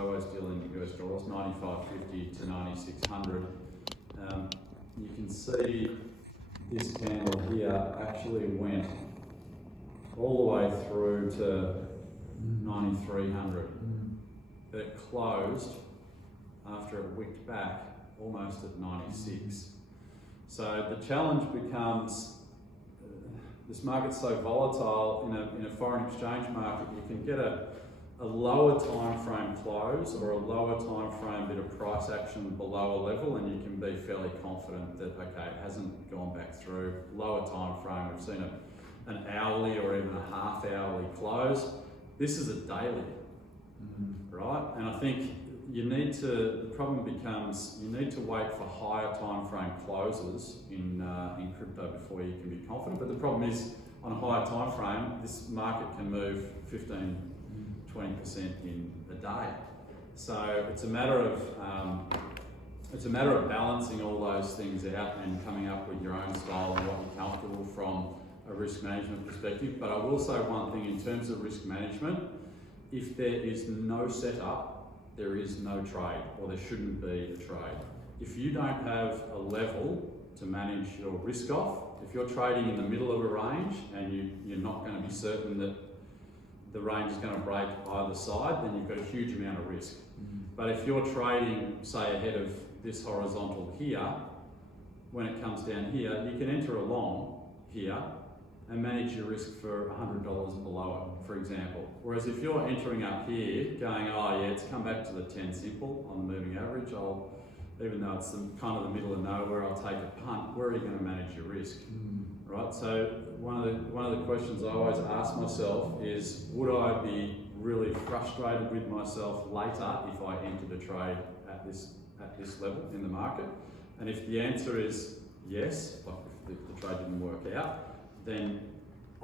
always deal in US dollars, 95.50 to 9600. You can see this candle here actually went all the way through to 9300. But it closed after it wicked back almost at 96. So the challenge becomes, this market's so volatile. In a foreign exchange market, you can get a lower time frame close or a lower time frame bit of price action below a level, and you can be fairly confident that, okay, it hasn't gone back through. Lower time frame, we've seen an hourly or even a half hourly close. This is a daily, right? And I think the problem becomes you need to wait for higher time frame closes in crypto before you can be confident. But the problem is, on a higher time frame, this market can move 15, 20% in a day. So it's a matter of balancing all those things out and coming up with your own style and what you're comfortable from a risk management perspective. But I will say one thing in terms of risk management: if there is no setup, there is no trade, or there shouldn't be a trade. If you don't have a level to manage your risk off, if you're trading in the middle of a range and you're not going to be certain that the range is going to break either side, then you've got a huge amount of risk. But if you're trading, say, ahead of this horizontal here, when it comes down here, you can enter along here and manage your risk for $100 below it, for example. Whereas if you're entering up here, going, oh yeah, it's come back to the 10 simple on the moving average, even though it's kind of the middle of nowhere, I'll take a punt. Where are you going to manage your risk? Right, so one of the questions I always ask myself is, would I be really frustrated with myself later if I entered a trade at this level in the market? And if the answer is yes, like if the trade didn't work out, then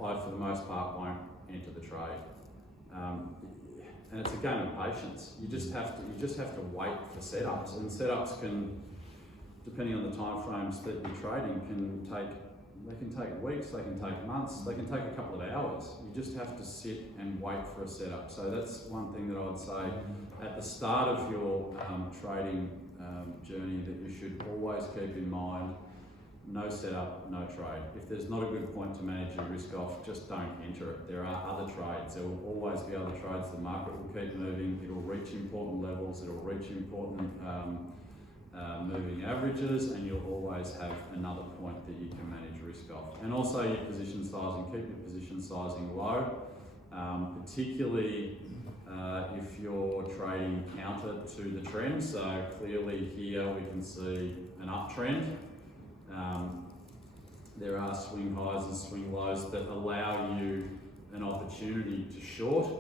I, for the most part, won't enter the trade. And it's a game of patience. You just have to wait for setups, and setups can, depending on the time frames that you're trading, can take weeks, they can take months, they can take a couple of hours. You just have to sit and wait for a setup. So that's one thing that I would say at the start of your trading journey, that you should always keep in mind: no setup, no trade. If there's not a good point to manage your risk off, just don't enter it. There are other trades. There will always be other trades. The market will keep moving. It'll reach important levels. It'll reach important moving averages, and you'll always have another point that you can manage risk off. And also your position sizing. Keep your position sizing low, particularly if you're trading counter to the trend. So clearly here we can see an uptrend. There are swing highs and swing lows that allow you an opportunity to short,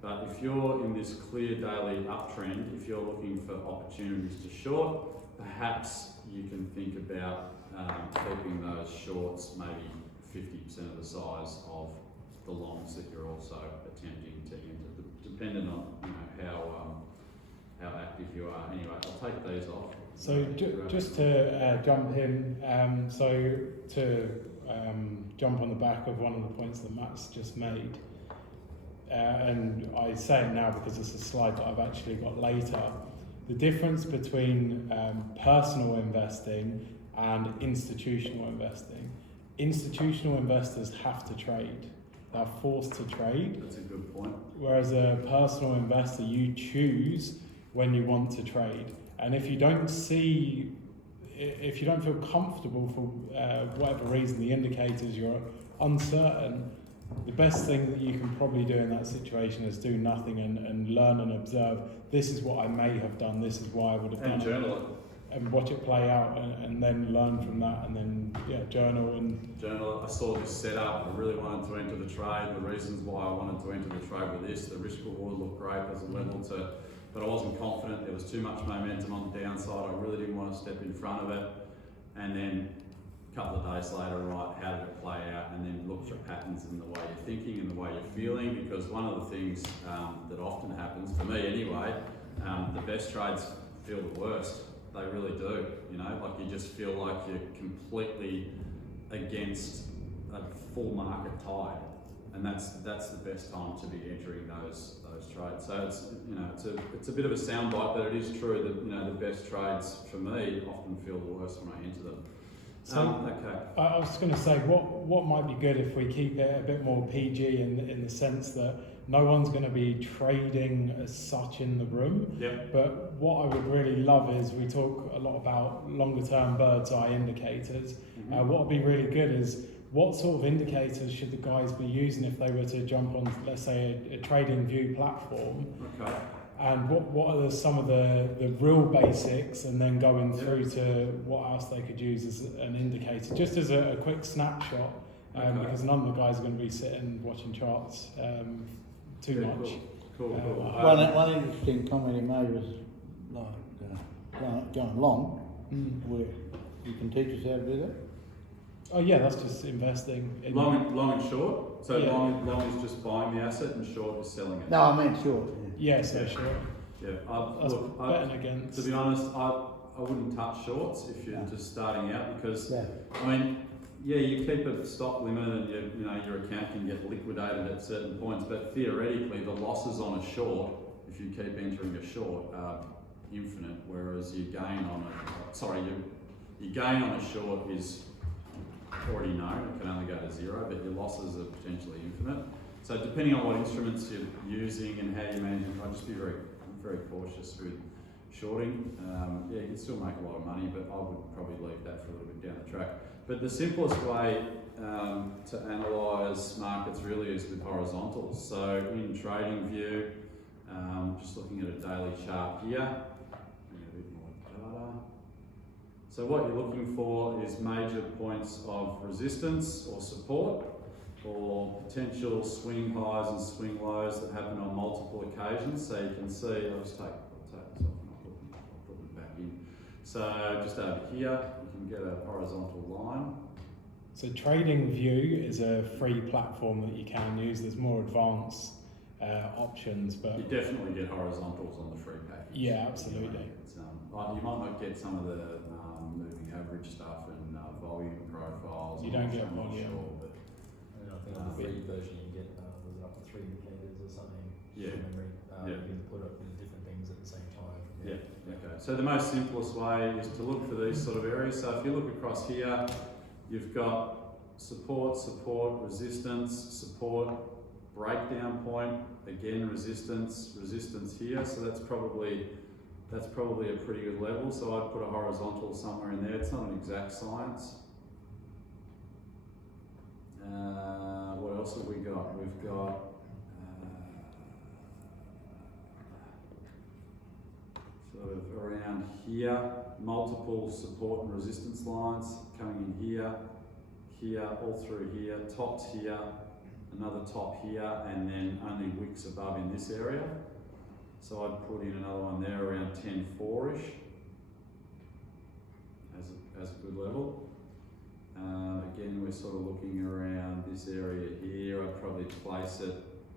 but if you're in this clear daily uptrend, if you're looking for opportunities to short, perhaps you can think about keeping those shorts maybe 50% of the size of the longs that you're also attempting to enter, depending on how active you are. Anyway, I'll take these off. So just to jump in, jump on the back of one of the points that Matt's just made, and I say it now because it's a slide that I've actually got later, the difference between personal investing and institutional investing. Institutional investors have to trade. They're forced to trade. That's a good point. Whereas a personal investor, you choose when you want to trade. And if you don't feel comfortable for whatever reason, the indicators, you're uncertain, the best thing that you can probably do in that situation is do nothing and learn and observe. This is what I may have done, this is why I would have done it. And journal it. And watch it play out, and then learn from that, and then journal. I saw this setup, I really wanted to enter the trade, the reasons why I wanted to enter the trade were this, the risk reward looked great, there's a level to, but I wasn't confident, there was too much momentum on the downside, I really didn't want to step in front of it. And then a couple of days later, right, how did it play out? And then look for patterns in the way you're thinking and the way you're feeling, because one of the things that often happens, for me anyway, the best trades feel the worst. They really do, like you just feel like you're completely against a full market tide. and that's the best time to be entering those trades. So it's a bit of a soundbite, but it is true that the best trades for me often feel the worst when I enter them. So Okay. I was going to say, what might be good if we keep it a bit more PG in the sense that no one's going to be trading as such in the room. Yep. But what I would really love is we talk a lot about longer term bird's eye indicators. Mm-hmm. What would be really good is what sort of indicators should the guys be using if they were to jump on, let's say, a trading view platform? Okay. And what are some of the real basics, and then going through to what else they could use as an indicator, just as a quick snapshot, because none of the guys are going to be sitting watching charts too much. Cool. One interesting comment he made was like going long, where you can teach us how to do that. Oh yeah, that's just investing. Long and short. So Yeah. long is just buying the asset, and short is selling it. No, I meant short. Yeah, so sure. Yeah. That's betting against. To be honest, I wouldn't touch shorts if you're just starting out, because Yeah. you keep a stock limit, and your account can get liquidated at certain points, but theoretically the losses on a short, if you keep entering a short, are infinite, whereas your gain on a short is already known, it can only go to zero, but your losses are potentially infinite. So depending on what instruments you're using and how you manage it, I'd just be very, very cautious with shorting. You can still make a lot of money, but I would probably leave that for a little bit down the track. But the simplest way to analyse markets really is with horizontals. So in TradingView, just looking at a daily chart here, a bit more data. So what you're looking for is major points of resistance or support, or potential swing highs and swing lows that happen on multiple occasions. So you can see, I'll take this off and I'll put it back in. So just over here, you can get a horizontal line. So TradingView is a free platform that you can use. There's more advanced options, but You definitely get horizontals on the free package. yeah, absolutely. You might not get some of the moving average stuff and volume profiles. You don't I'm get not volume. Sure, but And I think on the free version you get was it up to 3 indicators or something Yeah. from memory. Yeah. You can put up different things at the same time. yeah, okay. So the most simplest way is to look for these sort of areas. So if you look across here, you've got support, resistance, support, breakdown point, again resistance here. So that's probably a pretty good level. So I'd put a horizontal somewhere in there. It's not an exact science. What else have we got? We've got sort of around here, multiple support and resistance lines coming in here, all through here, tops here, another top here, and then only wicks above in this area. So I'd put in another one there around 10.4-ish as a good level. Again, we're sort of looking around this area here. I'd probably place it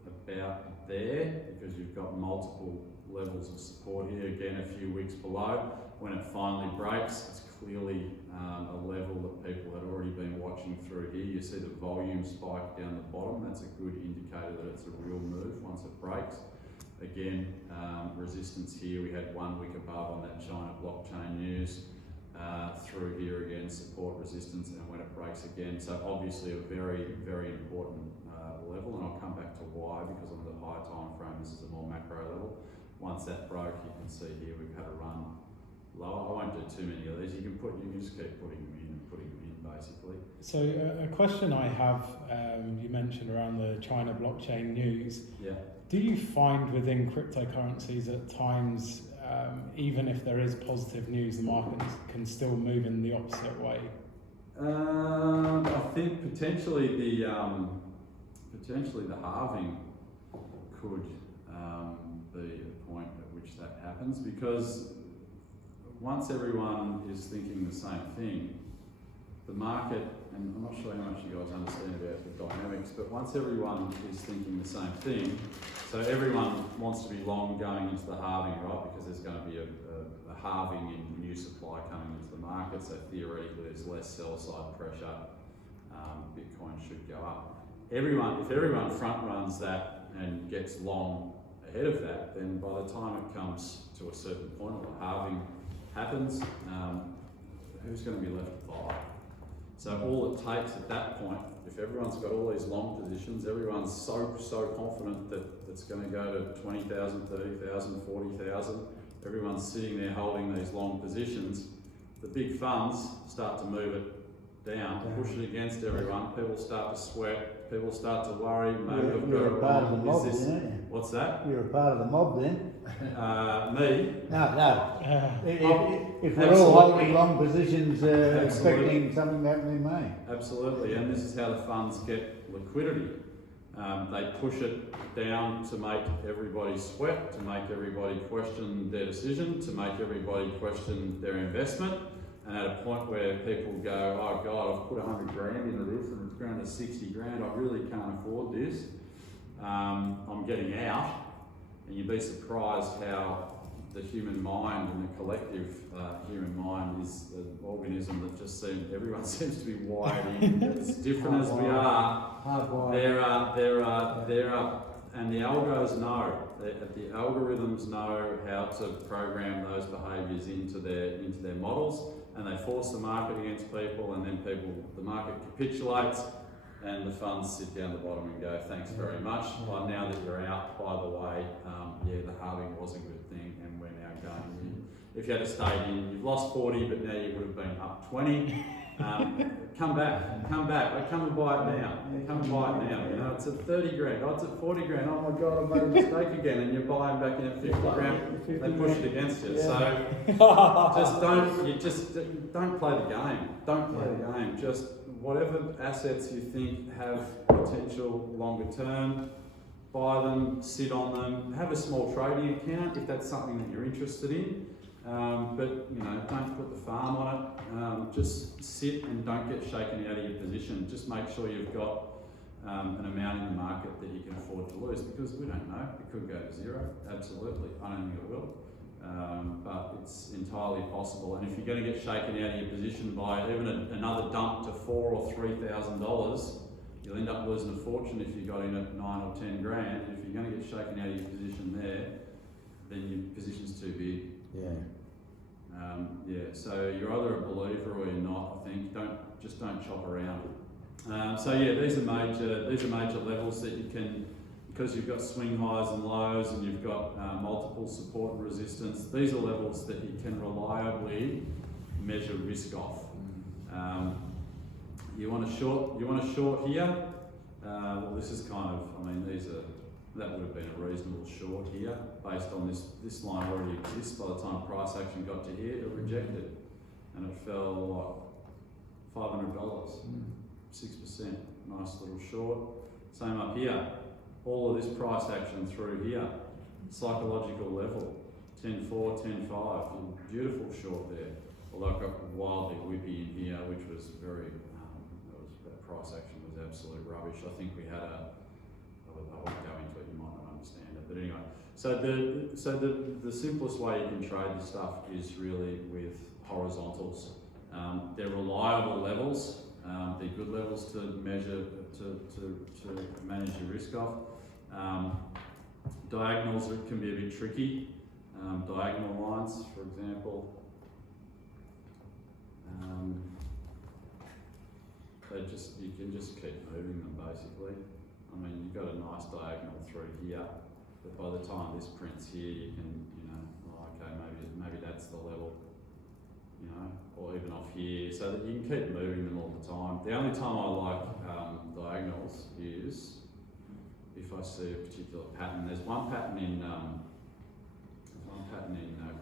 about there, because you've got multiple levels of support here. Again, a few wicks below. When it finally breaks, it's clearly a level that people had already been watching through here. You see the volume spike down the bottom. That's a good indicator that it's a real move once it breaks. Again, resistance here. We had 1 wick above on that China blockchain news. Through here again, support, resistance, and when it breaks again. So obviously a very, very important level, and I'll come back to why, because on the higher time frame, this is a more macro level. Once that broke, you can see here we've had a run lower. I won't do too many of these. You can just keep putting them in and putting them in, basically. So a question I have, you mentioned around the China blockchain news. Yeah. Do you find within cryptocurrencies at times, even if there is positive news, the market can still move in the opposite way? I think potentially the halving could be a point at which that happens, because once everyone is thinking the same thing, the market, and I'm not sure how much you guys understand about the dynamics, but once everyone is thinking the same thing, so everyone wants to be long going into the halving, right? Because there's going to be a halving in new supply coming into the market, so theoretically there's less sell side pressure. Bitcoin should go up. if everyone front runs that and gets long ahead of that, then by the time it comes to a certain point or the halving happens, who's going to be left to buy? So all it takes at that point, if everyone's got all these long positions, everyone's so confident that it's going to go to 20,000, 30,000, 40,000, everyone's sitting there holding these long positions, the big funds start to move it down, push it against everyone, people start to sweat, people start to worry, maybe You're a part of the mob is this, then, aren't you? what's that? You're a part of the mob then? Me? No. If we're Absolutely. all holding long positions, Absolutely. expecting something to happen in May. Absolutely, and this is how the funds get liquidity. They push it down to make everybody sweat, to make everybody question their decision, to make everybody question their investment. And at a point where people go, oh God, I've put 100 grand into this and it's grown to 60 grand, I really can't afford this. I'm getting out. And you'd be surprised how the human mind and the collective human mind is an organism that just everyone seems to be wired in. As different as we are, there are, and the algos know, the algorithms know how to program those behaviours into their models, and they force the market against people, and then the market capitulates, and the funds sit down the bottom and go, thanks very much. But now that you're out, by the way, the halving was a good thing, and we're now going. If you had stayed in, you've lost 40, but now you would have been up 20. Come back. I come and buy it now. Come and buy it now. You know, it's at 30 grand. Oh, it's at 40 grand. Oh my God, I made a mistake again. And you're buying back in at 50 grand. They push it against you. So don't play the game. Don't play the game. Just whatever assets you think have potential longer term, buy them, sit on them, have a small trading account if that's something that you're interested in. But you know, don't put the farm on it. Just sit and don't get shaken out of your position. Just make sure you've got an amount in the market that you can afford to lose, because we don't know. It could go to zero. Absolutely. I don't think it will. But it's entirely possible. And if you're going to get shaken out of your position by even another dump to $4,000 or $3,000, you'll end up losing a fortune if you got in at 9 or 10 grand. And if you're going to get shaken out of your position there, then your position's too big. So you're either a believer or you're not. I think don't chop around. These are major levels that you can, because you've got swing highs and lows and you've got multiple support and resistance. These are levels that you can reliably measure risk off. You want to short here. Well, this is kind of, that would have been a reasonable short here, based on this line already exists. By the time price action got to here, it rejected, and it fell $500, 6%. Nice little short. Same up here. All of this price action through here, psychological level, 10.4, 10.5, beautiful short there. Although it got wildly whippy in here, which was that price action was absolute rubbish. I think we had I won't go into it, you might not understand it, but anyway. So the simplest way you can trade this stuff is really with horizontals. They're reliable levels. They're good levels to measure, to manage your risk off. Diagonals can be a bit tricky. Diagonal lines, for example, you can just keep moving them basically. You've got a nice diagonal through here, but by the time this prints here, you can, okay, maybe that's the level, or even off here, so that you can keep moving them all the time. The only time I like diagonals is if I see a particular pattern. There's one pattern in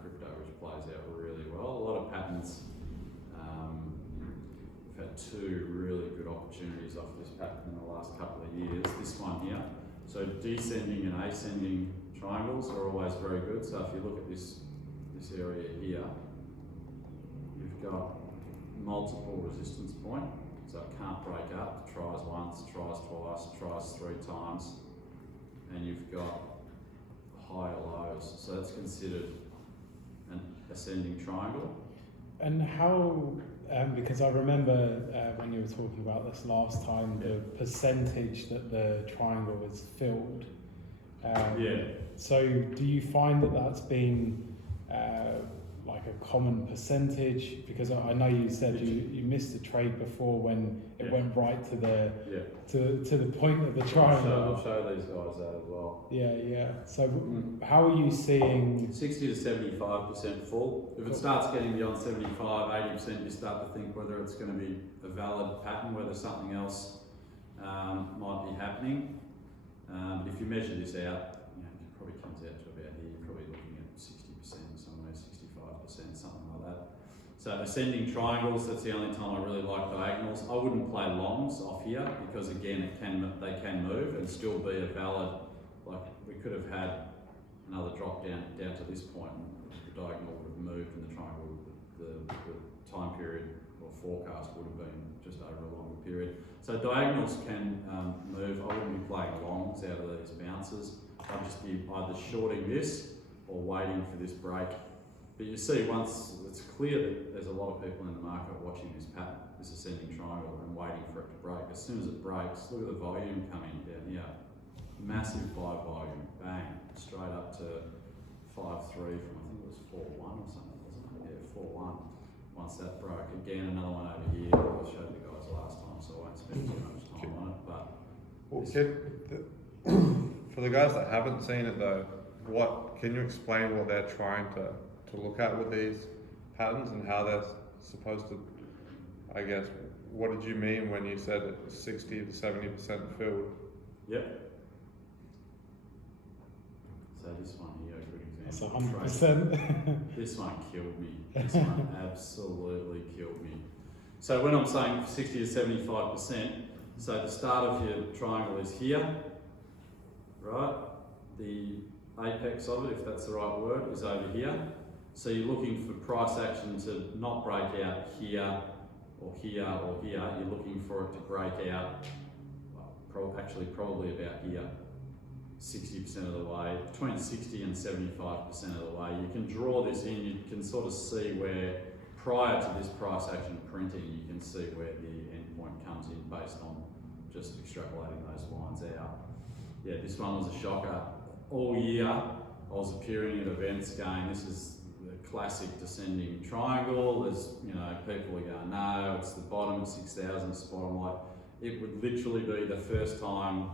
crypto which plays out really well. A lot of patterns. We've had two really good opportunities off this pattern in the last couple of years. This one here. So descending and ascending triangles are always very good. So if you look at this area here, you've got multiple resistance point. So it can't break up. It tries once, tries twice, tries 3 times. And you've got higher lows. So that's considered an ascending triangle. And how, because I remember when you were talking about this last time, the percentage that the triangle is filled. So do you find that that's been like a common percentage? Because I know you said you missed a trade before when it went right to the to the point of the triangle. I'll show these guys that as well. Yeah. So how are you seeing? 60 to 75% full. If it starts getting beyond 75, 80%, you start to think whether it's going to be a valid pattern, whether something else might be happening. If you measure this out, it probably comes out to about here. You're probably looking at 60% somewhere, 65%, something like that. So ascending triangles, that's the only time I really like diagonals. I wouldn't play longs off here because again, they can move and still be a valid. Like we could have had another drop down to this point, and the diagonal would have moved, and the triangle, the time period or forecast would have been just over a longer period. So diagonals can move. I wouldn't be playing longs out of these bounces. I'd just be either shorting this or waiting for this break. But you see, once it's clear that there's a lot of people in the market watching this pattern, this ascending triangle, and waiting for it to break. As soon as it breaks, look at the volume coming down here. Massive buy volume, bang, straight up to 5.3 from I think it was 4.1 or something, wasn't it? Yeah, 4.1. Once that broke, again another one over here. I showed the guys last time, so I won't spend too much time on it. But for the guys that haven't seen it though, what can you explain what they're trying to look at with these patterns and how they're supposed to? I guess what did you mean when you said it's 60 to 70% filled? Yep. So this one here, a good That's example. 100%. This one killed me. This one absolutely killed me. So when I'm saying 60 to 75%, so the start of your triangle is here, right? The apex of it, if that's the right word, is over here. So you're looking for price action to not break out here or here or here. You're looking for it to break out, probably about here. 60% of the way, between 60 and 75% of the way. You can draw this in, you can sort of see where, prior to this price action printing, you can see where the endpoint comes in based on just extrapolating those lines out. Yeah, this one was a shocker. All year, I was appearing at events going, this is the classic descending triangle. There's, people are going, no, it's the bottom at 6,000 spot. I'm like, it would literally be the first time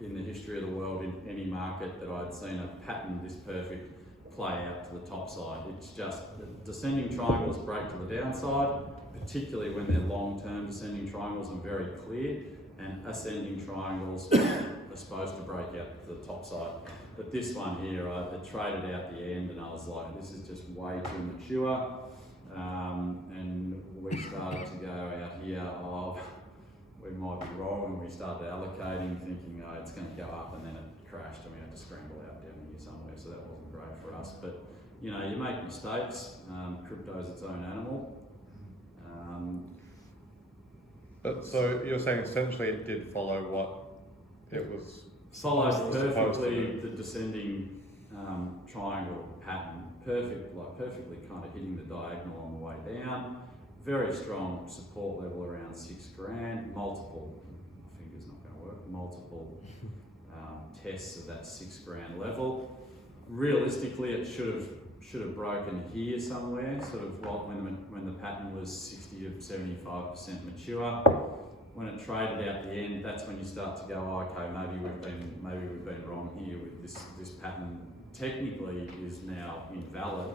in the history of the world in any market that I'd seen a pattern this perfect play out to the top side. It's just descending triangles break to the downside, particularly when they're long-term descending triangles and very clear, and ascending triangles are supposed to break out to the top side. But this one here, I traded out the end and I was like, this is just way too mature. And we started to go out here, we might be wrong, and we started allocating, thinking, it's going to go up, and then it crashed, and we had to scramble out down here somewhere. So that wasn't great for us. But you make mistakes. Crypto's its own animal. But so you're saying essentially it did follow what it was. Follows perfectly the descending triangle pattern. Perfectly kind of hitting the diagonal on the way down. Very strong support level around $6,000, multiple, my finger's not going to work, multiple tests of that $6,000 level. Realistically, it should have broken here somewhere, sort of when the pattern was 60 to 75% mature. When it traded out the end, that's when you start to go, okay, maybe we've been wrong here with this pattern. Technically is now invalid,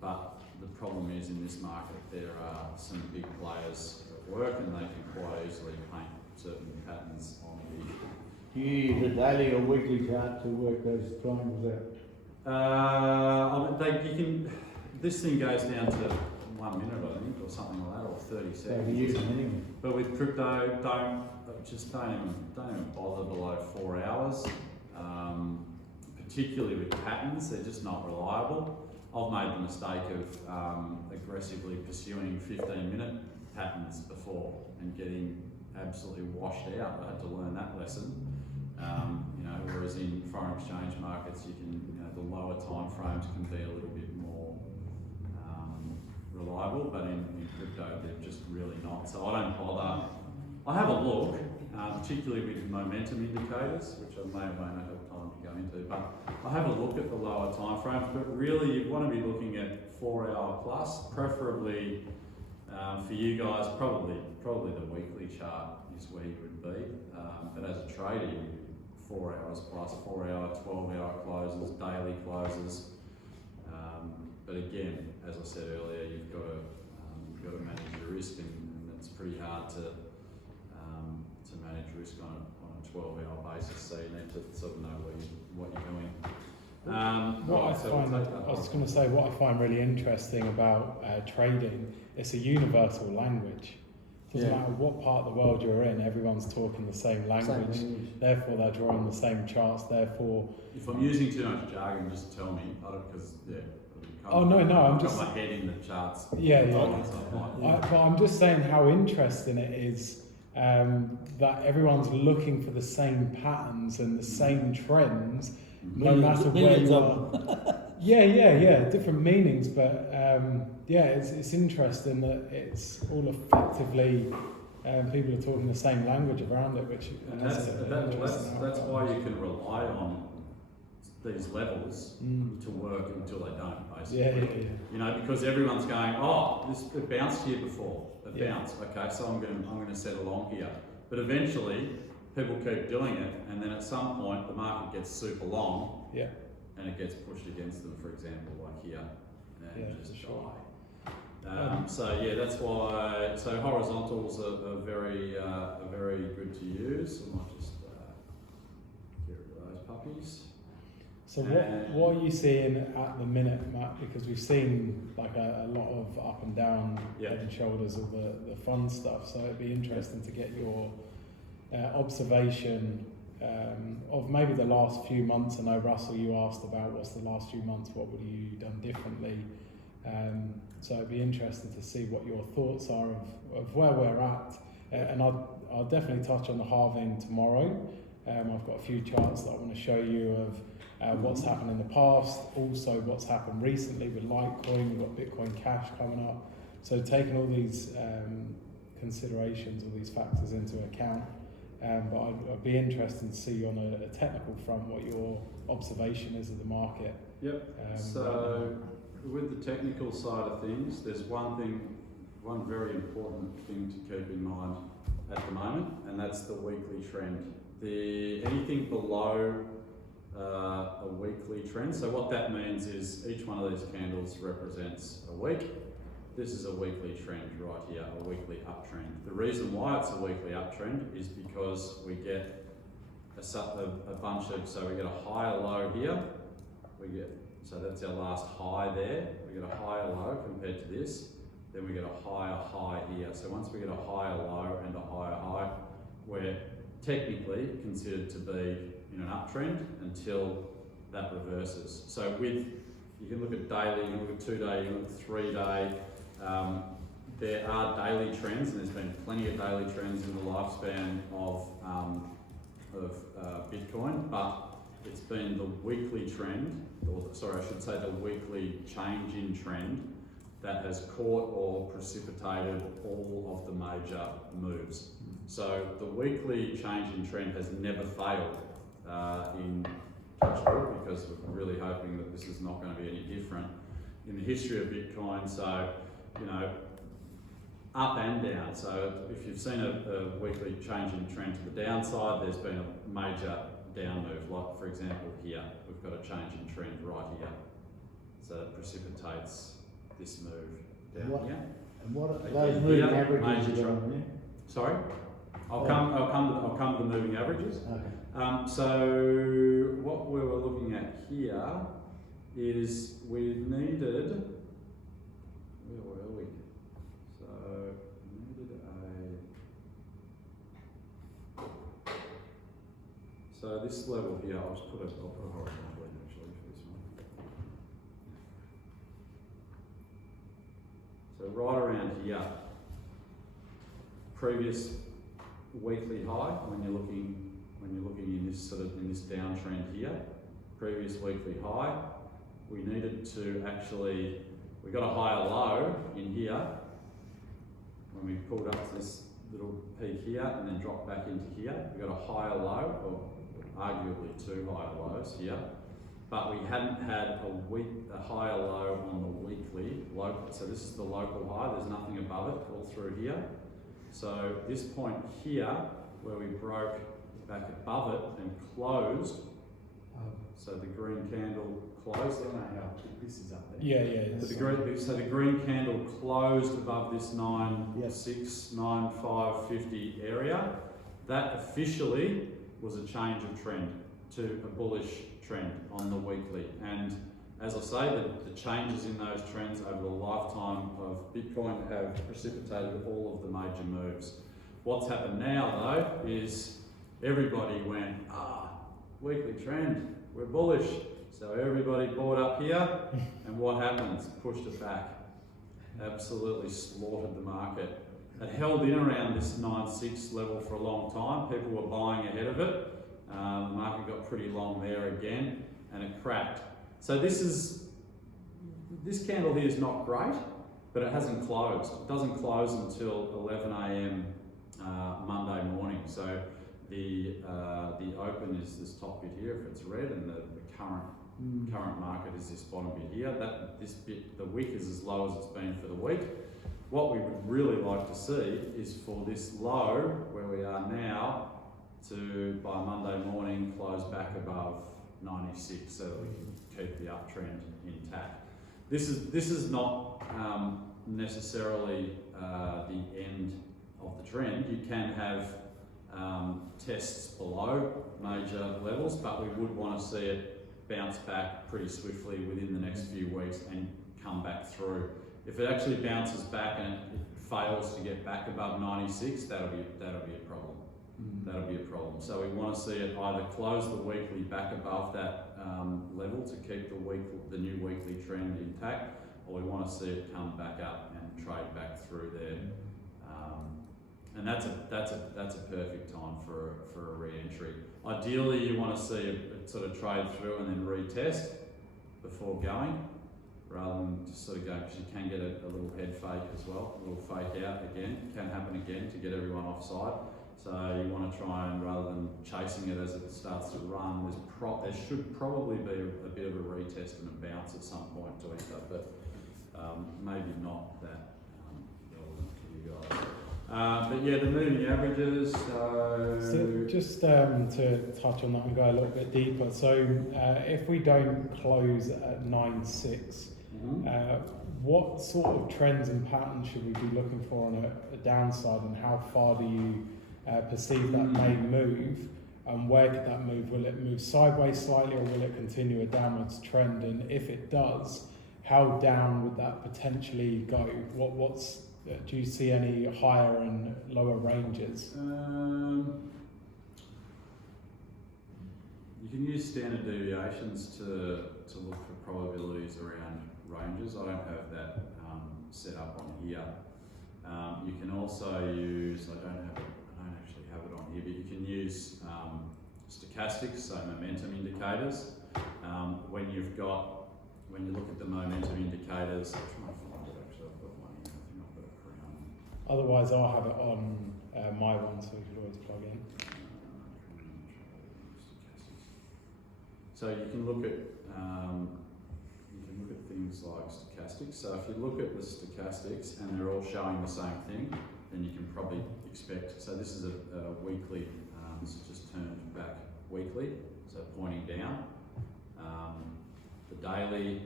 but the problem is in this market there are some big players at work and they can quite easily paint certain patterns on the... Do you use a daily or weekly chart to work those triangles out? This thing goes down to 1 minute, I think, or something like that, or 30 So you seconds. use them anyway. But with crypto, don't even bother below 4 hours. Particularly with patterns, they're just not reliable. I've made the mistake of aggressively pursuing 15-minute patterns before and getting absolutely washed out. I had to learn that lesson. Whereas in foreign exchange markets, you can, the lower time frames can be a little bit more reliable, but in crypto they're just really not. So I don't bother. I have a look, particularly with momentum indicators, which I may or may not have time to go into, but I have a look at the lower time frames, but really you want to be looking at 4 hour plus, preferably for you guys, probably the weekly chart is where you would be, but as a trader, you 4 hours plus, 4 hour, 12 hour closes, daily closes. But again, as I said earlier, you've got to manage your risk, and it's pretty hard to manage risk on a 12-hour basis. So you need to sort of know what you're doing. I was going to say, what I find really interesting about trading, it's a universal language. Doesn't matter what part of the world you're in, everyone's talking the same language. Therefore, they're drawing the same charts. Therefore, if I'm using too much jargon, just tell me. Because I'm just got my head in the charts. But I'm just saying how interesting it is that everyone's looking for the same patterns and the same trends, no matter where you are. Different meanings, but it's interesting that it's all effectively people are talking the same language around it, which that's why you can rely on these levels to work until they don't, basically. You know, because everyone's going, it bounced here before. It bounced. Okay, so I'm going to set along here. But eventually, people keep doing it, and then at some point the market gets super long. And it gets pushed against them, for example, like here, and just die. So that's why. So horizontals are very good to use. I might just get rid of those puppies. So what are you seeing at the minute, Matt? Because we've seen like a lot of up and down head and shoulders of the fun stuff. So it'd be interesting to get your observation of maybe the last few months. I know, Russell, you asked about what's the last few months, what would you done differently? So it'd be interesting to see what your thoughts are of where we're at. And I'll definitely touch on the halving tomorrow. I've got a few charts that I want to show you of what's happened in the past, also what's happened recently with Litecoin. We've got Bitcoin Cash coming up. So taking all these considerations, all these factors into account. But I'd be interested to see on a technical front what your observation is of the market. So with the technical side of things, there's one very important thing to keep in mind at the moment, and that's the weekly trend. Anything below a weekly trend. So what that means is each one of these candles represents a week. This is a weekly trend right here, a weekly uptrend. The reason why it's a weekly uptrend is because we get a bunch of, so we get a high, a low here. So that's our last high there. We get a higher low compared to this. Then we get a higher high here. So once we get a higher low and a higher high, we're technically considered to be in an uptrend until that reverses. So you can look at daily, you can look at 2-day, you can look at 3-day. There are daily trends, and there's been plenty of daily trends in the lifespan of Bitcoin, but it's been the weekly trend, the weekly change in trend that has caught or precipitated all of the major moves. So the weekly change in trend has never failed in Cloudbreak, because we're really hoping that this is not going to be any different in the history of Bitcoin. So, up and down. So if you've seen a weekly change in trend to the downside, there's been a major down move. Like, for example, here, we've got a change in trend right here. So that precipitates this move down here. And what are those moving averages you got on there? Sorry? I'll come to the moving averages. Okay. So what we were looking at here is we needed, where were we? So we needed so this level here, I'll put a horizontal in actually for this one. So right around here, previous weekly high, when you're looking in this in this downtrend here, previous weekly high, we needed to actually We got a higher low in here when we pulled up to this little peak here and then dropped back into here. We got a higher low, or arguably two higher lows here, but we hadn't had a higher low on the weekly local. So this is the local high. There's nothing above it all through here. So this point here, where we broke back above it and closed. So the green candle closed. I don't know how big this is up there. Yeah. So the green candle closed above this 9.69550 area. That officially was a change of trend to a bullish trend on the weekly. And as I say, the changes in those trends over the lifetime of Bitcoin have precipitated all of the major moves. What's happened now though is everybody went, weekly trend, we're bullish. So everybody bought up here, and what happens? Pushed it back. Absolutely slaughtered the market. It held in around this 9.6 level for a long time. People were buying ahead of it. The market got pretty long there again, and it cracked. So this candle here is not great, but it hasn't closed. It doesn't close until 11 a.m. Monday morning. So the open is this top bit here if it's red, and the current market is this bottom bit here. This bit, the wick is as low as it's been for the week. What we would really like to see is for this low where we are now to by Monday morning close back above 96 so that we can keep the uptrend intact. This is not necessarily the end of the trend. You can have tests below major levels, but we would want to see it bounce back pretty swiftly within the next few weeks and come back through. If it actually bounces back and it fails to get back above 96, that'll be a problem. That'll be a problem. So we want to see it either close the weekly back above that level to keep the new weekly trend intact, or we want to see it come back up and trade back through there. And that's a perfect time for a re-entry. Ideally, you want to see it sort of trade through and then retest before going, rather than just sort of go, because you can get a little head fake as well, a little fake out again. It can happen again to get everyone offside. So you want to try and, rather than chasing it as it starts to run, there should probably be a bit of a retest and a bounce at some point to enter, but maybe not that relevant for you guys. But yeah, the moving averages. So just to touch on that and go a little bit deeper. So if we don't close at 9.6, what sort of trends and patterns should we be looking for on a downside, and how far do you perceive that may move, and where could that move? Will it move sideways slightly, or will it continue a downwards trend? And if it does, how down would that potentially go? Do you see any higher and lower ranges? You can use standard deviations to look for probabilities around ranges. I don't have that set up on here. You can also use, I don't actually have it on here, but you can use stochastics, so momentum indicators. When you look at the momentum indicators, I'm trying to find it actually, I've got one here, I think I've got it around. Otherwise, I'll have it on my one, so you could always plug in. So you can look at things like stochastics. So if you look at the stochastics and they're all showing the same thing, then you can probably expect. So this is a weekly. This is just turned back weekly, so pointing down. The daily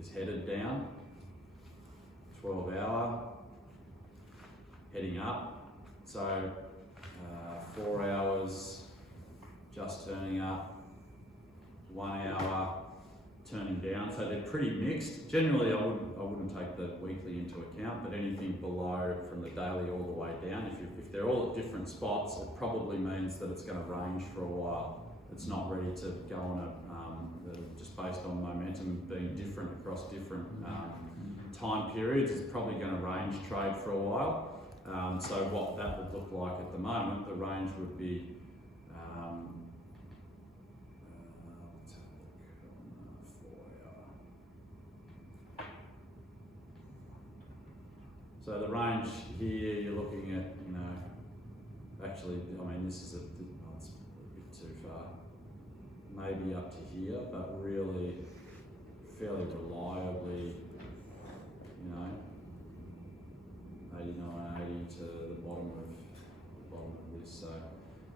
is headed down. 12-hour heading up. So 4 hours just turning up. 1 hour turning down, so they're pretty mixed. Generally, I wouldn't take the weekly into account, but anything below from the daily all the way down, if they're all at different spots, it probably means that it's going to range for a while. It's not ready to go on just based on momentum being different across different time periods. It's probably going to range trade for a while. So what that would look like at the moment, the range would be So the range here, you're looking at, you know, actually, I mean, this is it's a bit too far. Maybe up to here, but really fairly reliably, you know, 89, 80 to the bottom of this. So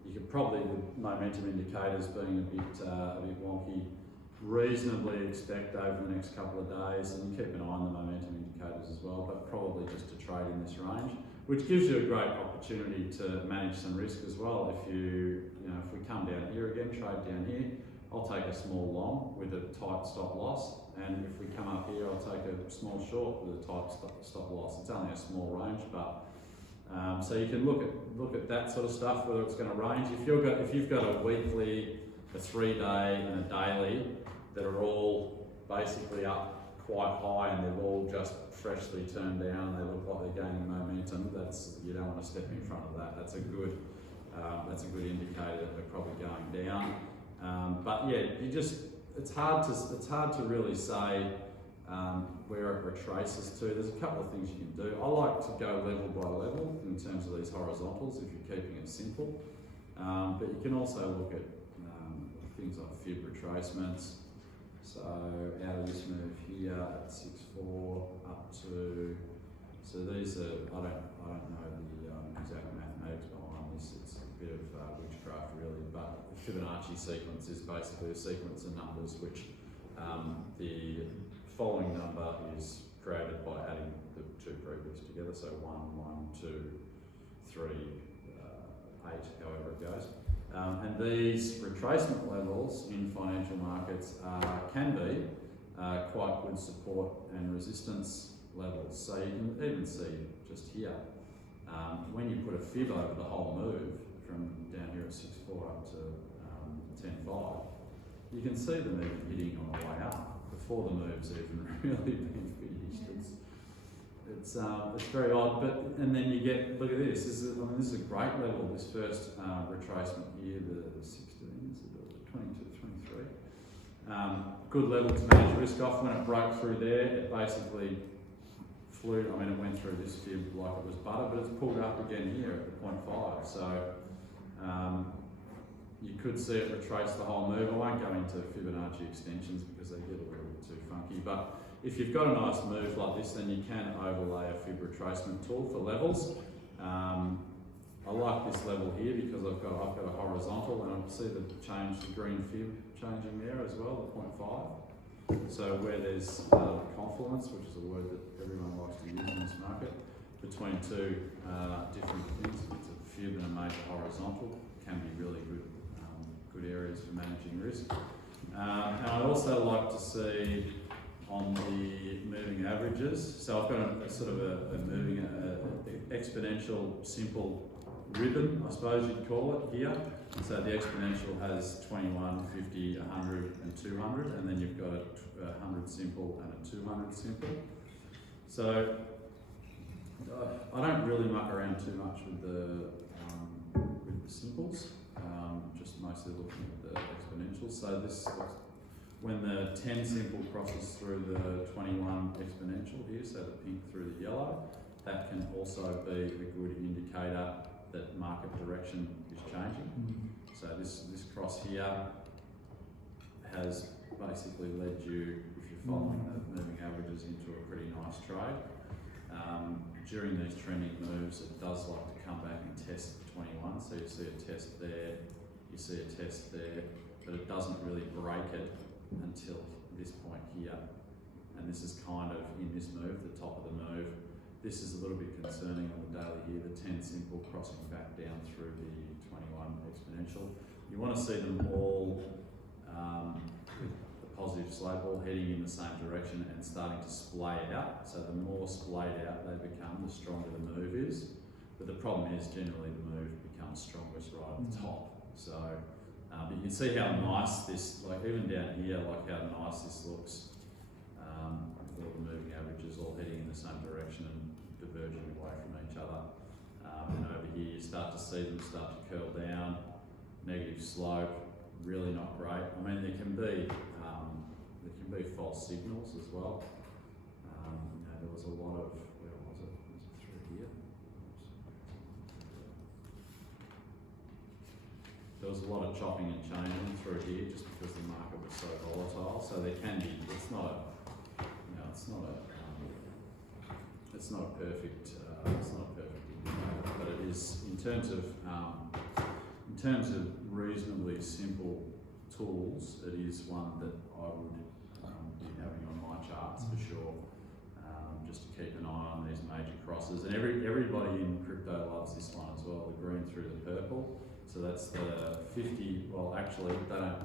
you could probably, with momentum indicators being a bit wonky, reasonably expect over the next couple of days, and you keep an eye on the momentum indicators as well, but probably just to trade in this range, which gives you a great opportunity to manage some risk as well. If if we come down here again, trade down here, I'll take a small long with a tight stop loss, and if we come up here, I'll take a small short with a tight stop loss. It's only a small range, but so you can look at that sort of stuff, whether it's going to range. If you've got a weekly, a 3-day, and a daily that are all basically up quite high and they've all just freshly turned down and they look like they're gaining momentum, you don't want to step in front of that. That's a good indicator that they're probably going down. But yeah, it's hard to really say where it retraces to. There's a couple of things you can do. I like to go level by level in terms of these horizontals if you're keeping it simple. But you can also look at things like fib retracements. So out of this move here at 6.4 up to, so these are, I don't know the exact mathematics behind this. It's a bit of witchcraft really, but the Fibonacci sequence is basically a sequence of numbers which the following number is created by adding the two previous together. So 1, 1, 2, 3, 8, however it goes. And these retracement levels in financial markets can be quite good support and resistance levels. So you can even see just here, when you put a fib over the whole move from down here at 6.4 up to 10.5, you can see the move hitting on the way up before the move's even really been finished. It's very odd, and then you get, look at this. This is a great level. This first retracement here, the 16, is it 22, 23? Good level to manage risk off. When it broke through there, it basically flew. I mean, it went through this fib like it was butter, but it's pulled up again here at the 0.5. So you could see it retrace the whole move. I won't go into Fibonacci extensions because they get a little bit too funky, but if you've got a nice move like this, then you can overlay a fib retracement tool for levels. I like this level here because I've got a horizontal, and I see the green fib changing there as well, the 0.5. So where there's confluence, which is a word that everyone likes to use in this market, between two different things, it's a fib and a major horizontal, can be really good areas for managing risk. And I'd also like to see on the moving averages. So I've got a sort of a moving exponential simple ribbon, I suppose you'd call it here. So the exponential has 21, 50, 100 and 200, and then you've got a 100 simple and a 200 simple. So I don't really muck around too much with the simples, just mostly looking at the exponentials. So this looks, when the 10 simple crosses through the 21 exponential here, so the pink through the yellow, that can also be a good indicator that market direction is changing. So this cross here has basically led you, if you're following the moving averages, into a pretty nice trade. During these trending moves, it does like to come back and test the 21. So you see a test there, you see a test there, but it doesn't really break it until this point here. And this is kind of in this move, the top of the move. This is a little bit concerning on the daily here, the 10 simple crossing back down through the 21 exponential. You want to see them all with the positive slope, all heading in the same direction and starting to splay out. So the more splayed out they become, the stronger the move is. But the problem is generally the move becomes strongest right at the top. So, but you can see how nice this, like even down here, like how nice this looks. With all the moving averages all heading in the same direction and diverging away from each other. And over here you start to see them start to curl down, negative slope, really not great. I mean, there can be false signals as well. There was a lot of, where was it? It was here. There was a lot of chopping and changing through here just because the market was so volatile. So there can be, it's not a, you know, it's not a perfect indicator, but it is in terms of reasonably simple tools. It is one that I would be having on my charts for sure. Just to keep an eye on these major crosses, and everybody in crypto loves this one as well. The green through the purple. So that's the 50, well actually they don't,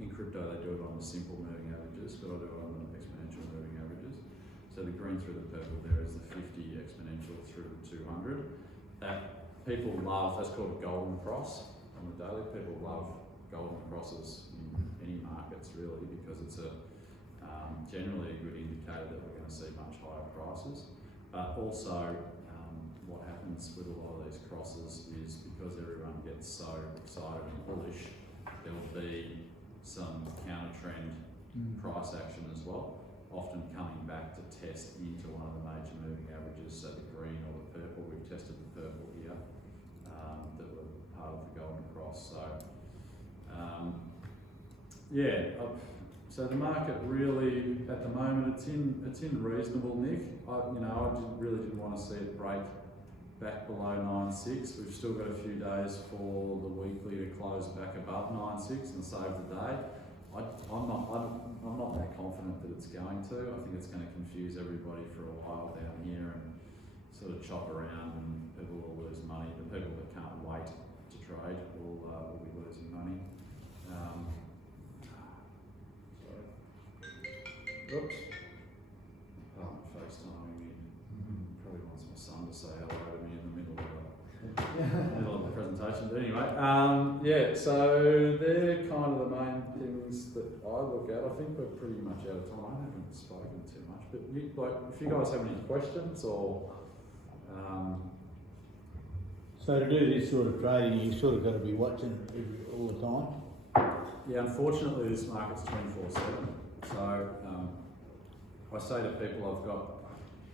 in crypto they do it on the simple moving averages, but I do it on the exponential moving averages. So the green through the purple there is the 50 exponential through the 200. That people love, that's called a golden cross on the daily. People love golden crosses in any markets really because it's a generally a good indicator that we're going to see much higher prices. But also what happens with a lot of these crosses is because everyone gets so excited and bullish, there'll be some counter trend price action as well, often coming back to test into one of the major moving averages, so the green or the purple. We've tested the purple here that were part of the golden cross. So so the market really at the moment it's in reasonable nick. I really didn't want to see it break back below 9.6. We've still got a few days for the weekly to close back above 9.6 and save the day. I'm not that confident that it's going to. I think it's going to confuse everybody for a while down here and sort of chop around, and people will lose money. The people that can't wait to trade will be losing money. Oops. Oh, FaceTiming me. Probably wants my son to say hello to me in the middle of the presentation. But anyway, so they're kind of the main things that I look at. I think we're pretty much out of time. I haven't spoken too much, but if you guys have any questions or So to do this sort of trading, you sort of got to be watching it all the time. yeah, unfortunately, this market's 24/7. So I say to people, I've got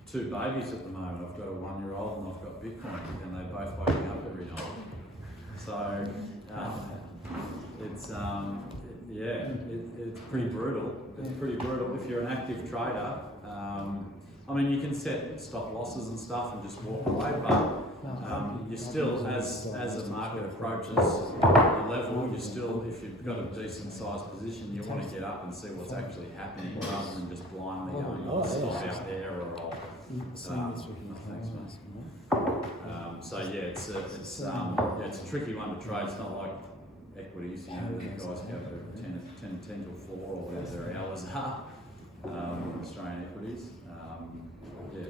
two babies at the moment. I've got a 1-year-old and I've got Bitcoin, and they both wake me up every night. So it's pretty brutal. It's pretty brutal if you're an active trader. I mean, you can set stop losses and stuff and just walk away, but you still, as the market approaches the level, you still, if you've got a decent sized position, you want to get up and see what's actually happening rather than just blindly going, I'll stop out there or I'll. Thanks, mate. So yeah, it's a tricky one to trade. It's not like equities, you know, the guys go to 10 till 4 or whatever their hours are. Australian equities.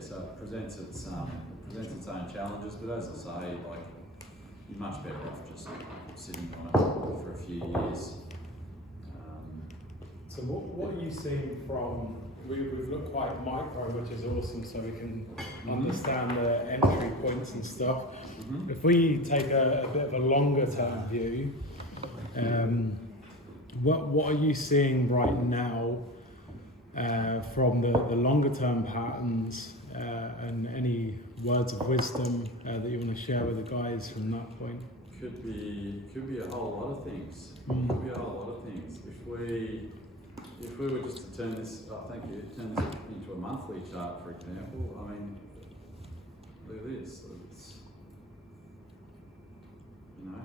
So it presents its own challenges, but as I say, like, you're much better off just sitting on it for a few years. So what are you seeing from, we've looked quite micro, which is awesome, so we can understand the entry points and stuff. If we take a bit of a longer term view, what are you seeing right now from the longer term patterns, and any words of wisdom that you want to share with the guys from that point? Could be a whole lot of things. Could be a whole lot of things. If we were just to turn this into a monthly chart, for example, I mean, look at this. It's, you know.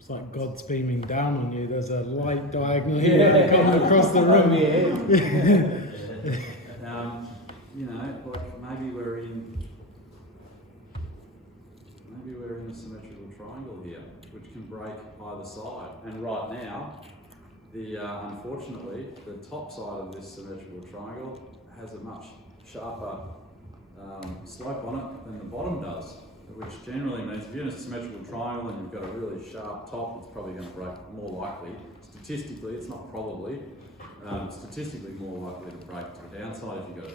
It's like God's beaming down on you. There's a light diagonally coming across the room. You know, like maybe we're in a symmetrical triangle here, which can break either side. And right now, unfortunately, the top side of this symmetrical triangle has a much sharper slope on it than the bottom does, which generally means if you're in a symmetrical triangle and you've got a really sharp top, it's probably going to break more likely. Statistically, it's not probably, statistically more likely to break to the downside. If you've got a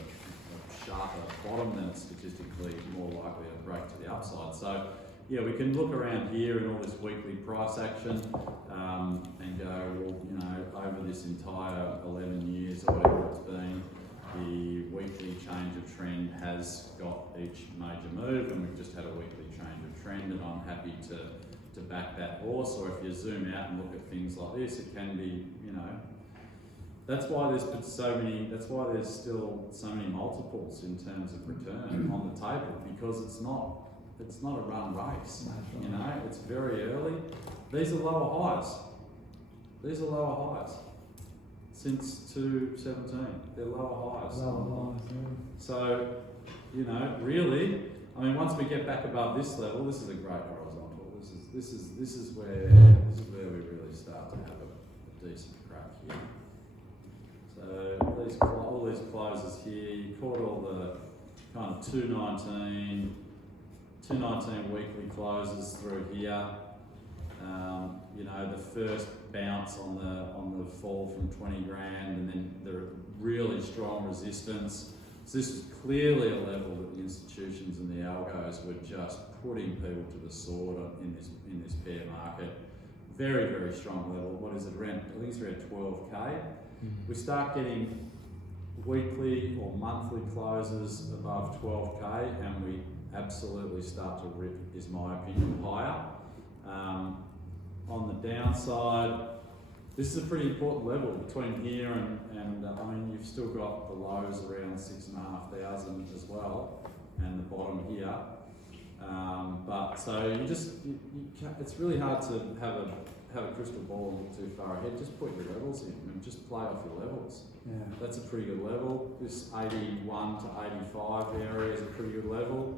sharper bottom, then it's statistically more likely to break to the upside. So yeah, we can look around here in all this weekly price action and go, well, you know, over this entire 11 years or whatever it's been, the weekly change of trend has has got each major move, and we've just had a weekly change of trend, and I'm happy to back that horse. Or if you zoom out and look at things like this, it can be, you know, that's why there's still so many multiples in terms of return on the table, because it's not a run race. You know, it's very early. These are lower highs. Since 2017, they're lower highs. So, you know, really, I mean, once we get back above this level, this is a great horizontal. This is where we really start to have a decent crack here. So all these closes here, you caught all the kind of 219 weekly closes through here. You know, the first bounce on the fall from 20 grand, and then the really strong resistance. So this is clearly a level that the institutions and the algos were just putting people to the sword in this bear market. Very, very strong level. What is it? I think it's around 12k. Mm-hmm. We start getting weekly or monthly closes above 12k, and we absolutely start to rip, is my opinion, higher. On the downside, this is a pretty important level between here and I mean, you've still got the lows around 6,500 as well, and the bottom here. But so you can't, it's really hard to have a crystal ball and look too far ahead. Just put your levels in and just play off your levels. Yeah. That's a pretty good level. This 81 to 85 area is a pretty good level.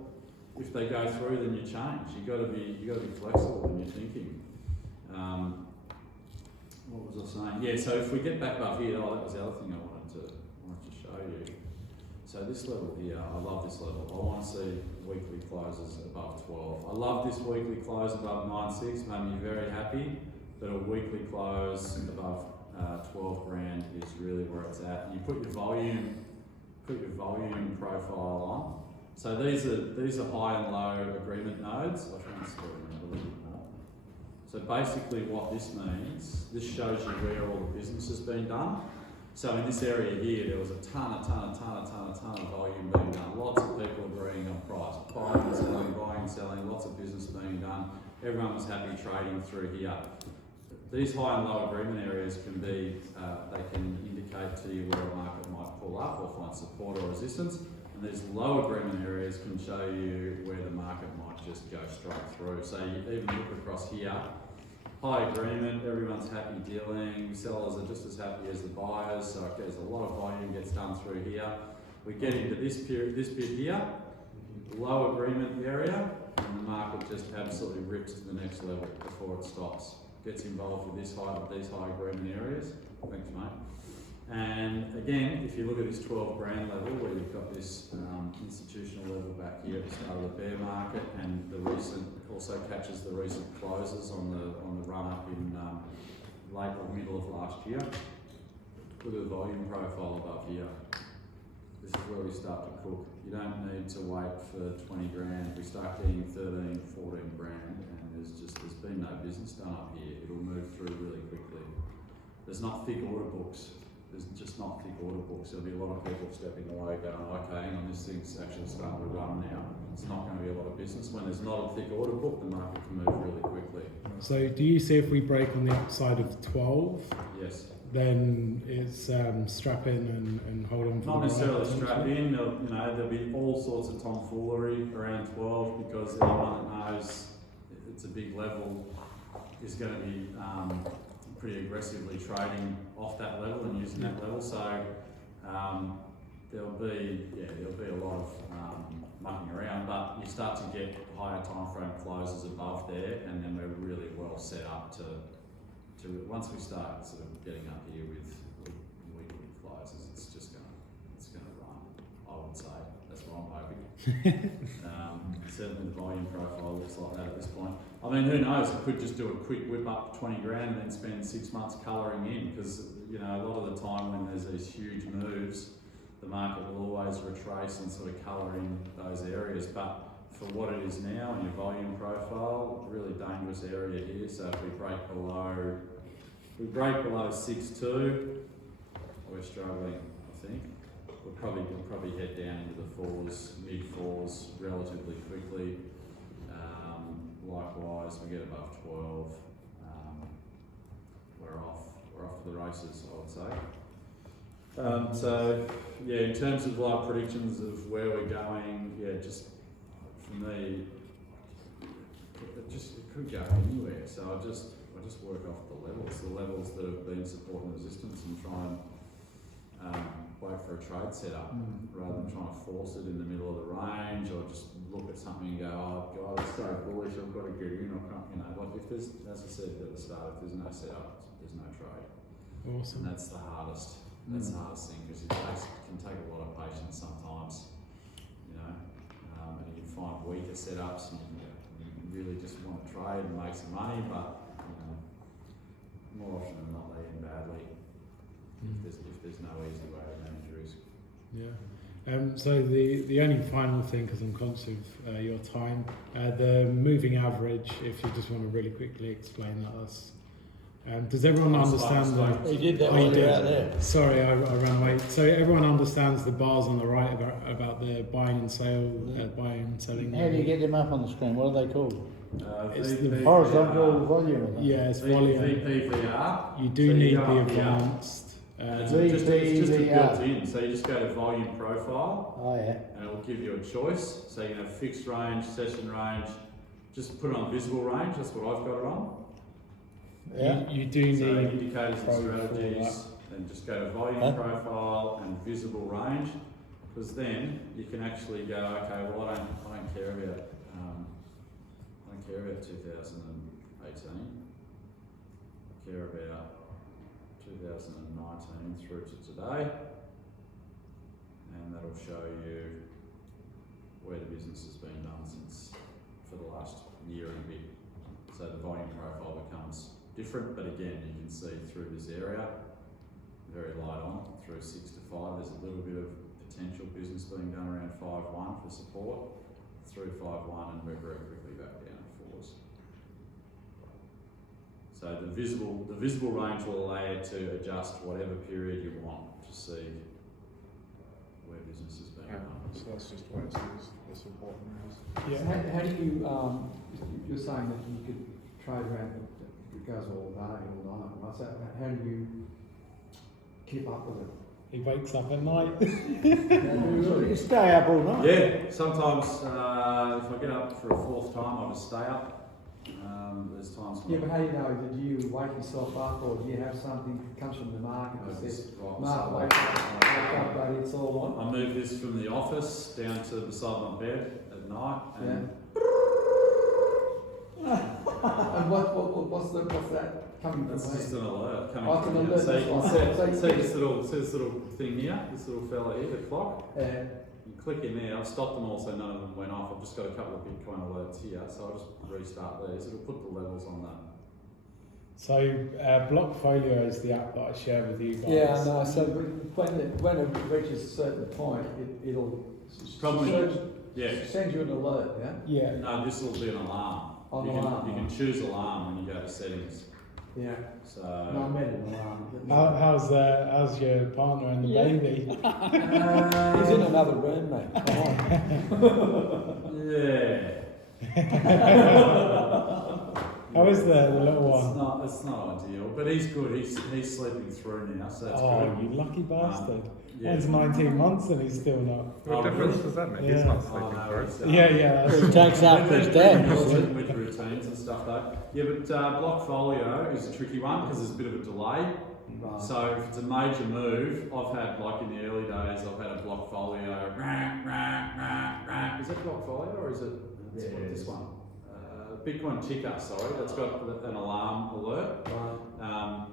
If they go through, then you change. You got to be flexible when you're thinking. What was I saying? Yeah. So if we get back above here, that was the other thing I wanted to show you. So this level here, I love this level. I want to see weekly closes above 12. I love this weekly close above 9.6. Made me very happy. But a weekly close above 12 grand is really where it's at. And you put your volume profile on. So these are high and low agreement nodes. I'll try and split them a little bit more. So basically what this means, this shows you where all the business has been done. So in this area here, there was a ton of volume being done. Lots of people agreeing on price, buying and selling, lots of business being done. Everyone was happy trading through here. These high and low agreement areas can be, they can indicate to you where a market might pull up or find support or resistance. And these low agreement areas can show you where the market might just go straight through. So you even look across here, high agreement, everyone's happy dealing, sellers are just as happy as the buyers, so there's a lot of volume gets done through here. We get into this bit here, low agreement area, and the market just absolutely rips to the next level before it stops. Gets involved with these high agreement areas. Thanks, mate. And again, if you look at this 12 grand level where you've got this institutional level back here at the start of the bear market, and the recent also catches the recent closes on the run up in late or middle of last year. Look at the volume profile above here. This is where we start to cook. You don't need to wait for 20 grand. We start getting 13, 14 grand, and there's been no business done up here. It'll move through really quickly. There's not thick order books. There's just not thick order books. There'll be a lot of people stepping away going, okay, hang on, this thing's actually starting to run now. It's not going to be a lot of business. When there's not a thick order book, the market can move really quickly. So do you see if we break on the upside of 12, Yes. then it's strap in and hold on for Not the necessarily ride? strap in. There'll be all sorts of tomfoolery around 12, because anyone that knows it's a big level is going to be pretty aggressively trading off that level and using that level. So there'll be a lot of mucking around, but you start to get higher time frame closes above there, and then we're really well set up to once we start sort of getting up here with weekly closes, it's gonna run. I would say that's what I'm hoping. Certainly the volume profile looks like that at this point. I mean, who knows? It could just do a quick whip up 20 grand and then spend 6 months colouring in, because a lot of the time when there's these huge moves, the market will always retrace and sort of colour in those areas. But for what it is now in your volume profile, really dangerous area here. So if we break below 6.2, we're struggling, I think. We're probably head down into the fours, mid fours relatively quickly. Likewise, we get above 12. We're off to the races, I would say. So yeah, in terms of like predictions of where we're going, yeah, just for me, it could go anywhere. So I just work off the levels that have been support and resistance, and try and wait for a trade setup rather than trying to force it in the middle of the range, or just look at something and go, oh God, it's so bullish, I've got to get in. Or can't, like if there's, as I said at the start, if there's no setup, there's no trade. Awesome. And that's the hardest. That's the hardest thing, because it can take a lot of patience sometimes, and you can find weaker setups, and you really just want to trade and make some money, but more often than not they end badly if there's no easy way to manage risk. Yeah. So the only final thing, because I'm conscious of your time, the moving average, if you just want to really quickly explain that to us. Does everyone understand the... He did that Oh, you while you were did. out there. Sorry, I ran away. So everyone understands the bars on the right about the buying and sale, buying and selling. How do you get them up on the screen? What are they called? It's the Horizontal volume. Or Yeah, it's volume. VPVR. You do So need go the up here. advanced. It's just a VPVR. built-in, so you just go to volume profile, Oh yeah. and it will give you a choice. So you can have fixed range, session range. Just put it on visible range. That's what I've got it on. Yeah. You do So need indicators and pro for strategies, and just go to volume profile and visible range, because then you can actually go, okay, well I don't care about 2018. I care about 2019 through to today, and that'll show you where the business has been done for the last year and a bit. So the volume profile becomes different, but again, you can see through this area, very light on, through 6 to 5, there's a little bit of potential business being done around 5-1 for support, through 5-1, and we're very quickly back down at 4s. So the visible range will allow you to adjust whatever period you want to see where business has been done. So that's just where it's the support is. Yeah. So how do you, you're saying that you could trade around, it goes all day, all night, right? So how do you keep up with it? He wakes up at night. You stay up all night. Yeah, sometimes if I get up for a fourth time, I'll just stay up. There's times Yeah, when but how do you know? Do you wake yourself up, or do you have something that comes from the market I that just says, write Mark, myself wake up, buddy, it's all on? I move this from the office down to beside my bed at night, and And what's that coming from? that's just an alert coming Oh, it's from an here. alert, So you that's can fine. So see you- this little thing here, this little fella here, the clock. You click in there. I've stopped them all so none of them went off. I've just got a couple of Bitcoin alerts here, so I'll just restart these. It'll put the levels on that. So Blockfolio is the app that I share with you guys. Yeah, I know. So when it reaches a certain point, it'll Probably, yeah. send you an alert, yeah? Yeah. No, this will be an alarm. Oh, you an alarm, can right. choose alarm when you go to settings. Yeah. So No, I meant an alarm. How's your partner and the Yeah. baby? He's in another room, mate. Come on. yeah. How is the little one? It's not ideal, but he's good. He's sleeping through now, so that's Oh, good. you lucky bastard. Yeah. It's 19 months and he's still not. What difference does that make? He's Yeah. not Oh, sleeping no, through. it's, Yeah, that's He takes after his dad. with routines and stuff though. Yeah, but Blockfolio is a tricky one because there's a bit of a delay. Right. So if it's a major move, I've had, like in the early days, I've had a Blockfolio. Is that Blockfolio or is it this one? Bitcoin ticker, sorry, that's got an alarm alert.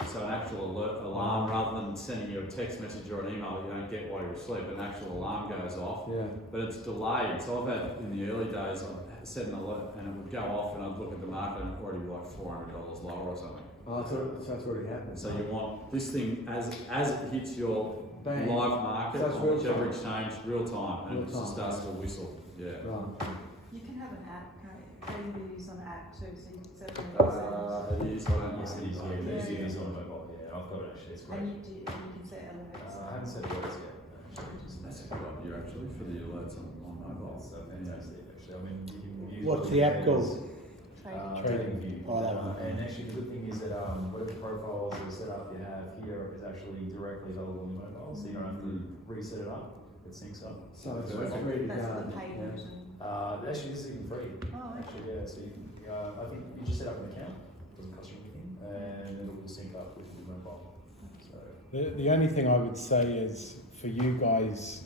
So an actual alarm rather than sending you a text message or an email that you don't get while you're asleep, an actual alarm goes off. Yeah. But it's delayed. So I've had, in the early days, I'd set an alert and it would go off and I'd look at the market and it'd already be like $400 lower or something. Oh, so it's already happened. So you want this thing as it hits your Bang. live market So it's on real whichever time. exchange, real time, and Real it just time. starts to whistle. Yeah. Right. You can have an app, can't you? Use on an app too, so you can set it in It is. I don't Yes, it is, yeah, Yeah, it yeah. is on mobile, yeah, I've got it actually, it's great. And you can set alerts. I haven't said words yet, actually, just That's a that's on mobile. That's fantastic, actually. I mean, you can use. What's the app called? Trading View. Oh, that one. And actually, the good thing is that whatever profiles or setup you have here is actually directly available on your mobile, so you don't have to reset it up. It syncs up. So it's Perfect. ready to That's go. the paid version. Actually, this is even free. Oh, Actually, yeah. So I think you just set up an account, doesn't cost you anything, and it will sync up with your mobile. So The only thing I would say is for you guys,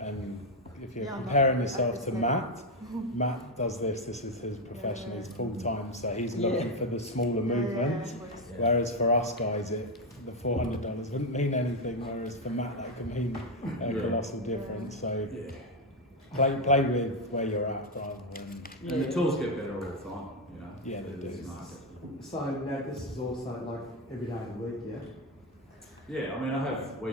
and if you're Yeah, I'm not comparing yourself to focused Matt, Matt does this is his profession, he's full time, so he's Yeah. looking for the smaller movements. Yeah. Whereas for us guys, the $400 wouldn't mean anything, whereas for Matt that can mean a Yeah. colossal difference. So Yeah. play with where you're at rather than. And the tools get better all the time, you know. Yeah, they in do. this market. So now this is also like every day of the week, yeah? Yeah, I mean, I have weeks